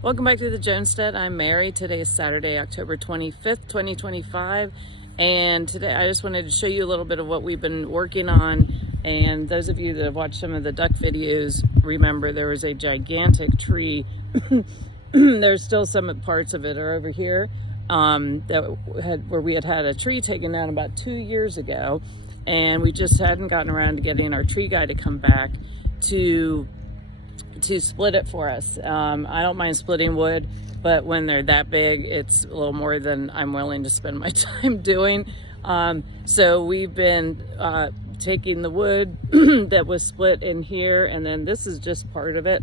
Welcome back to the Jonesstead. I'm Mary. Today is Saturday, October 25th, 2025. And today I just wanted to show you a little bit of what we've been working on. And those of you that have watched some of the duck videos, remember there was a gigantic tree. There's still some parts of it are over here where we had a tree taken down about 2 years ago. And we just hadn't gotten around to getting our tree guy to come back to split it for us. I don't mind splitting wood, but when they're that big, it's a little more than I'm willing to spend my time doing. So we've been taking the wood that was split in here, and then this is just part of it,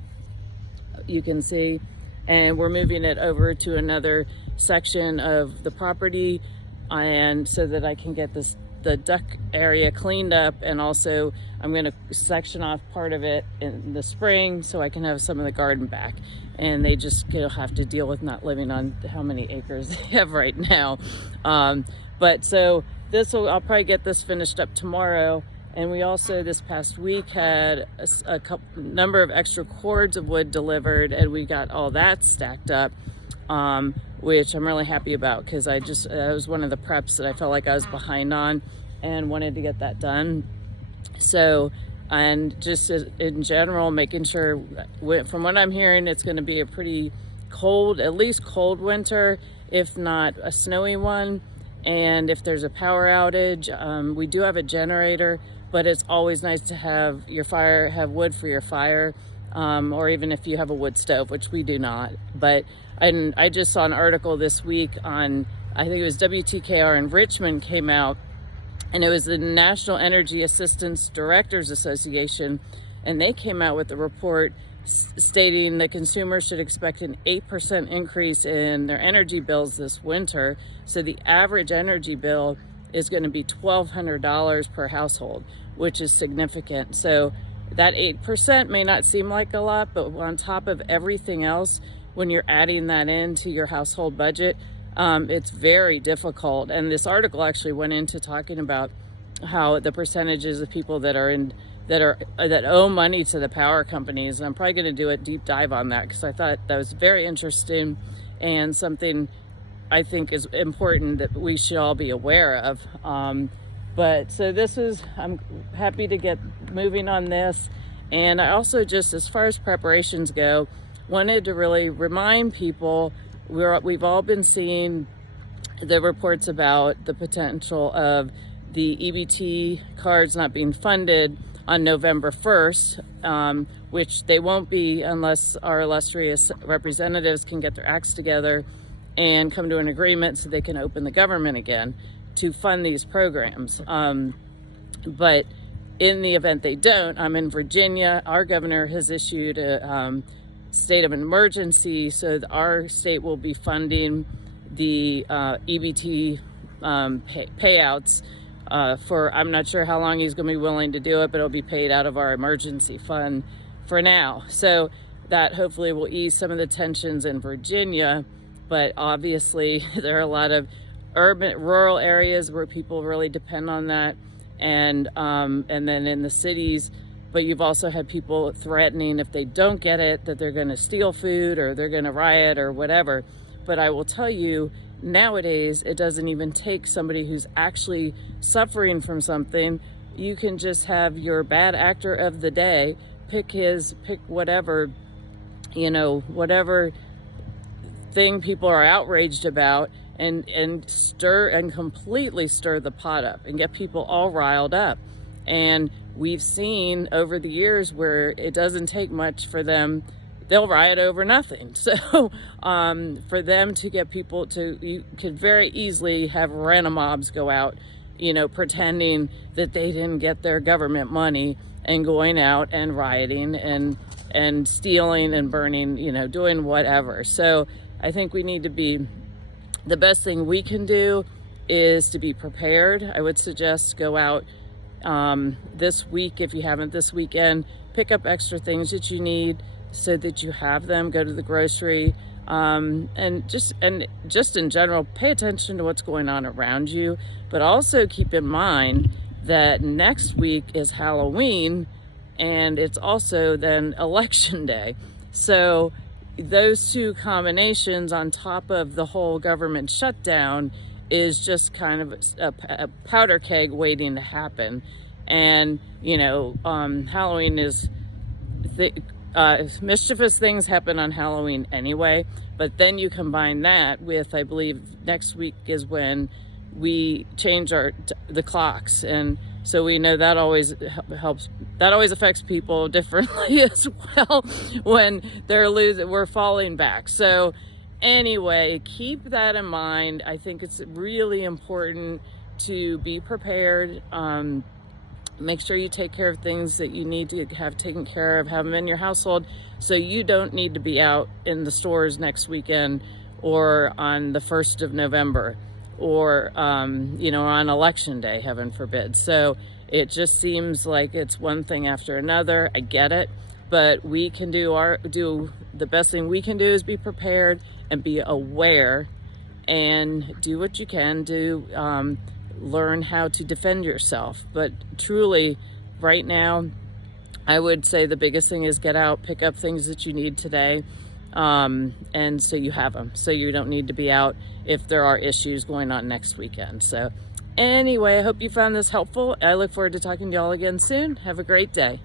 you can see, and we're moving it over to another section of the property, and so that I can get the duck area cleaned up, and also I'm going to section off part of it in the spring so I can have some of the garden back, and they just have to deal with not living on how many acres they have right now. But so I'll probably get this finished up tomorrow. And we also this past week had a number of extra cords of wood delivered, and we got all that stacked up, which I'm really happy about, because that was one of the preps that I felt like I was behind on and wanted to get that done. So, and just in general, making sure, from what I'm hearing, it's going to be a pretty cold, at least cold winter, if not a snowy one. And if there's a power outage, we do have a generator, but it's always nice to have wood for your fire, or even if you have a wood stove, which we do not. But I just saw an article this week on, I think it was WTKR in Richmond came out, and it was the National Energy Assistance Directors Association, and they came out with a report stating that consumers should expect an 8% increase in their energy bills this winter. So the average energy bill is going to be $1,200 per household, which is significant. So that 8% may not seem like a lot, but on top of everything else, when you're adding that into your household budget, it's very difficult. And this article actually went into talking about how the percentages of people that owe money to the power companies. And I'm probably going to do a deep dive on that, because I thought that was very interesting and something I think is important that we should all be aware of. But so I'm happy to get moving on this. And I also, just as far as preparations go, wanted to really remind people, we've all been seeing the reports about the potential of the EBT cards not being funded on November 1st, which they won't be unless our illustrious representatives can get their acts together and come to an agreement so they can open the government again to fund these programs. But in the event they don't, I'm in Virginia. Our governor has issued a state of emergency, so our state will be funding the EBT payouts for, I'm not sure how long he's going to be willing to do it, but it'll be paid out of our emergency fund for now. So that hopefully will ease some of the tensions in Virginia. But obviously there are a lot of rural areas where people really depend on that, and then in the cities. But you've also had people threatening, if they don't get it, that they're going to steal food or they're going to riot or whatever. But I will tell you, nowadays, it doesn't even take somebody who's actually suffering from something. You can just have your bad actor of the day pick whatever, whatever thing people are outraged about, and completely stir the pot up and get people all riled up. And we've seen over the years where it doesn't take much for them, they'll riot over nothing. So for them to get people you could very easily have random mobs go out, pretending that they didn't get their government money, and going out and rioting and stealing and burning, doing whatever. So I think we need to the best thing we can do is to be prepared. I would suggest go out this week, if you haven't this weekend, pick up extra things that you need so that you have them. Go to the grocery, and just in general, pay attention to what's going on around you. But also keep in mind that next week is Halloween, and it's also then election day. So those two combinations on top of the whole government shutdown is just kind of a powder keg waiting to happen. And Halloween is mischievous things happen on Halloween anyway, but then you combine that with, I believe next week is when we change the clocks, and so we know that always helps. That always affects people differently as well when we're falling back. So anyway, keep that in mind. I think it's really important to be prepared. Make sure you take care of things that you need to have taken care of, have them in your household, so you don't need to be out in the stores next weekend or on the 1st of November or, on election day, heaven forbid. So it just seems like it's one thing after another. I get it, but we can do the best thing we can do is be prepared and be aware and do what you can do. Learn how to defend yourself. But truly, right now, I would say the biggest thing is get out, pick up things that you need today, and so you have them, so you don't need to be out if there are issues going on next weekend. So anyway, I hope you found this helpful. I look forward to talking to y'all again soon. Have a great day.